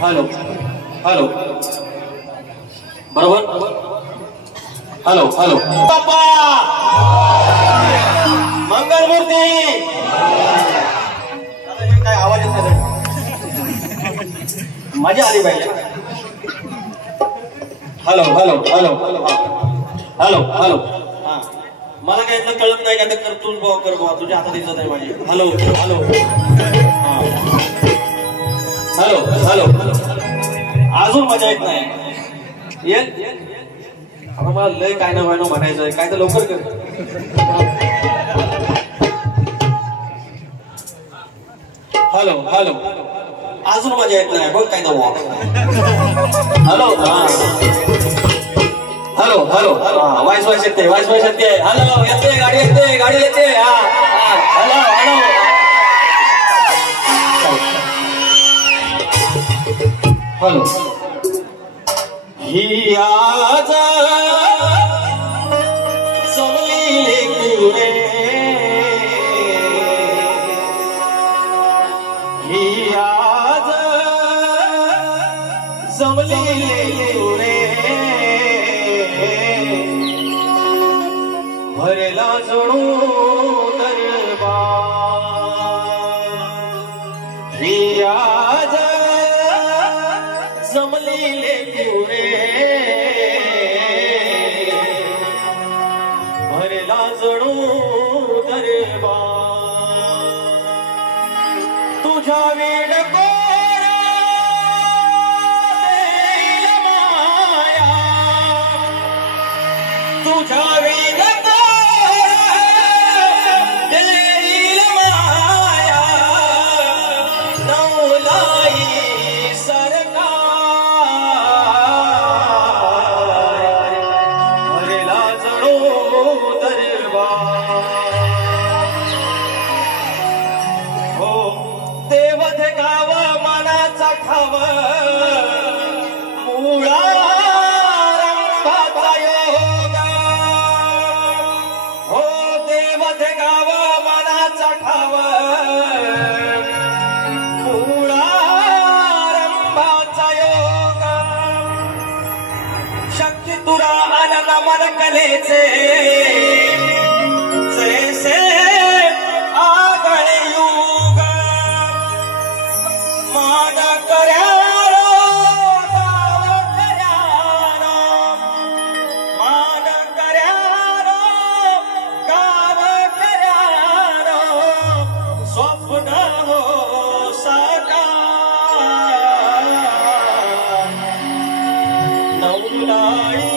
hello hello बरोबर hello hello बाप्पा मंगलमूर्ती काय आवाज येत नाही मजा आली पाहिजे hello hello hello hello hello हा मला काय इथलं कळत नाही का ते करतून कर तुझ्या हातात दिसत नाही माझी हॅलो हॅलो हॅलो हॅलो अजून मजा येत नाही येईल आता मला लय काय ना व्हायनं म्हणायचंय काय तर लवकर कर हॅलो हॅलो अजून मजा येत नाही बघ काय ना hello hello hello voice voice येते हॅलो येते गाडी येते हा हॅलो हॅलो हॅलो ही आज जमलेली कुरे ही आज जमलेली कुरे भरला जणू दरबार ही आज जमलेले पुरे भरला जणू दरबार तुझ्या वेळ कोरा देईल माया तुझ्या वेळ कोरा देईल माया नवलाई कलेचे जैसे आगळे युग मान कर्यारो गाव कर्यारो मान कर्यारो गाव कर्यारो स्वप्न हो साकार नवलाई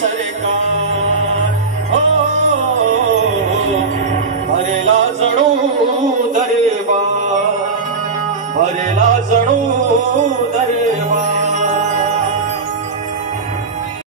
सरकार हो भरेला जणू दरबार भरेला जणू दरबार